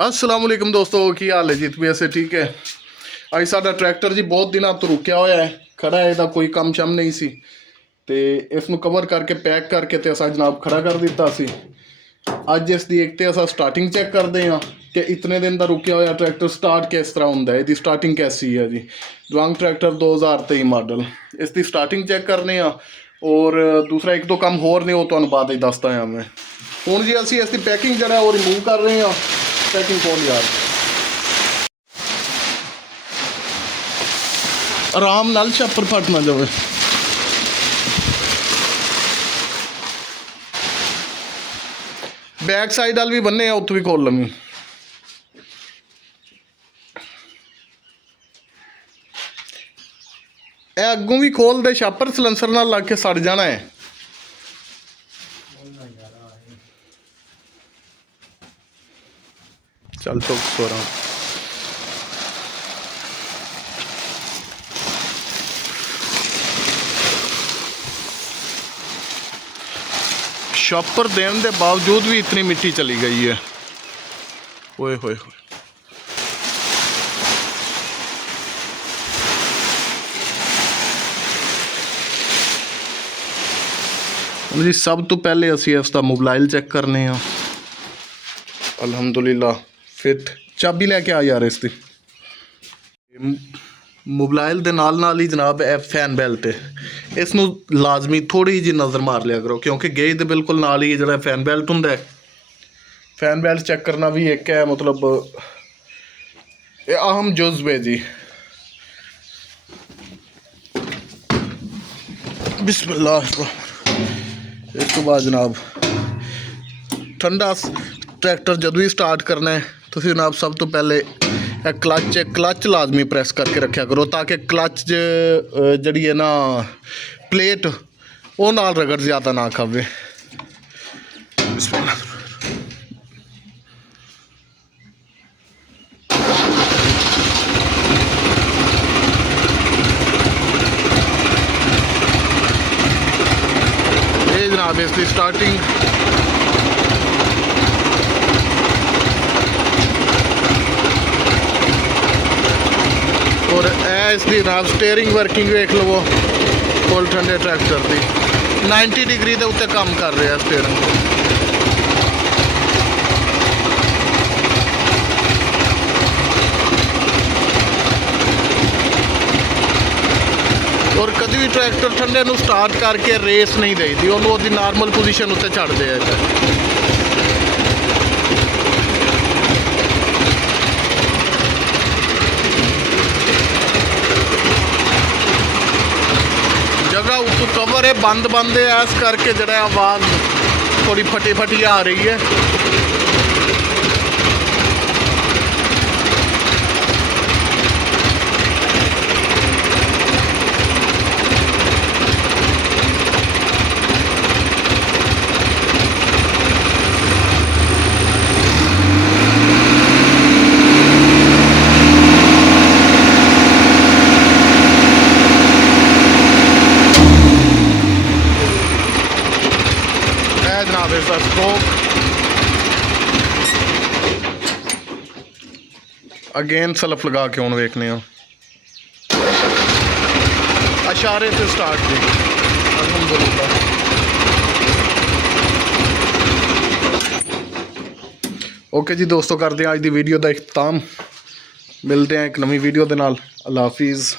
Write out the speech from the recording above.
अस्सलाम वालेकुम दोस्तों, की हाल है जी? वैसे ठीक है। ਅੱਜ ਸਾਡਾ ਟਰੈਕਟਰ ਜੀ ਬਹੁਤ ਦਿਨਾਂ ਤੋਂ ਰੁਕਿਆ ਹੋਇਆ ਹੈ, ਖੜਾ ਹੈ, ਇਹਦਾ ਕੋਈ ਕੰਮ ਸ਼ਮ ਨਹੀਂ ਸੀ ਤੇ ਇਸ ਨੂੰ ਕਵਰ ਕਰਕੇ ਪੈਕ ਕਰਕੇ ਤੇ ਅਸਾਂ ਜਨਾਬ ਖੜਾ ਕਰ ਦਿੱਤਾ ਸੀ। ਅੱਜ ਇਸ ਦੀ ਇੱਕ ਤੇ ਅਸਾਂ ਸਟਾਰਟਿੰਗ ਚੈੱਕ ਕਰਦੇ ਹਾਂ ਕਿ ਇਤਨੇ ਦਿਨ ਦਾ ਰੁਕਿਆ ਹੋਇਆ ਟਰੈਕਟਰ ਸਟਾਰਟ ਕਿਸ ਤਰ੍ਹਾਂ ਹੁੰਦਾ ਹੈ, ਇਹਦੀ ਸਟਾਰਟਿੰਗ ਕੈਸੀ ਹੈ ਜੀ। ਜਵਾਂਗ ਟਰੈਕਟਰ 2023 ਮਾਡਲ, ਇਸ ਦੀ ਸਟਾਰਟਿੰਗ ਚੈੱਕ ਕਰਨੇ ਆ। ਔਰ ਦੂਸਰਾ ਇੱਕ ਦੋ ਕੰਮ ਹੋਰ ਨੇ, ਉਹ ਤੁਹਾਨੂੰ ਬਾਅਦ ਵਿੱਚ ਦੱਸਦਾ ਹਾਂ ਮੈਂ। ਹੁਣ ਜੀ ਅਸੀਂ ਇਸ ਦੀ ਪੈਕਿੰਗ ਜਿਹੜਾ ਉਹ ਰਿਮੂਵ ਕਰ ਰਹੇ ਹਾਂ। ਪੈਕਿੰਗ खोल यार, आराम नाल छापर फट ना जाए। बैक साइड वाल भी बन्ने उत्थों भी खोल लवी। अगों भी खोल दे, छापर सलैंसर नाल लग के सड़ जाना है। चल तो सोरा छापर देने के बावजूद भी इतनी मिट्टी चली गई है। ओए होए होए, जी सब तो पहले असी इसका मोबाइल चेक करने। अल्हम्दुलिल्लाह फिट। चाबी लैके आ यार इसकी। मोबाइल के नाल नाल ही जनाब ए फैन बेल्ट है, इसनों लाजमी थोड़ी जी नज़र मार लिया करो, क्योंकि गेज के बिल्कुल नाल ही जो फैन बेल्ट होंगे। फैन बेल्ट चेक करना भी एक है, मतलब अहम जुज़्व है जी। बिस्मिल्लाह। इस तो बाद जनाब ठंडा ट्रैक्टर जदों ही स्टार्ट करना है तो जनाब सब तो पहले क्लच लाजमी प्रेस करके रखा करो, ताकि क्लच जड़ी है ना प्लेट वो नाल रगड़ ज़्यादा ना खावे। ये जनाब इसकी स्टार्टिंग। और इसकी जनाब स्टेयरिंग वर्किंग वेख लवो, फुल ठंडे ट्रैक्टर की 90 डिग्री के उत्ते काम कर रहा है स्टेयरिंग। और कभी भी ट्रैक्टर ठंडे नूं स्टार्ट करके रेस नहीं देती, उन्होंने नॉर्मल पोजीशन उत्ते छड़ दे। जगह उत्तों कवर है, बंद बंद है, इस करके जरा आवाज़ थोड़ी फटी फटी आ रही है। जनाब इसका स्ट्रोक अगेन सलफ लगा के हूँ वेखने अशारे से स्टार्ट जी। अल्हम्दुलिल्लाह। ओके जी दोस्तों, करते हैं अज की वीडियो का इख्ताम। मिलते हैं एक नवी वीडियो के नाल। अल्लाह हाफिज़।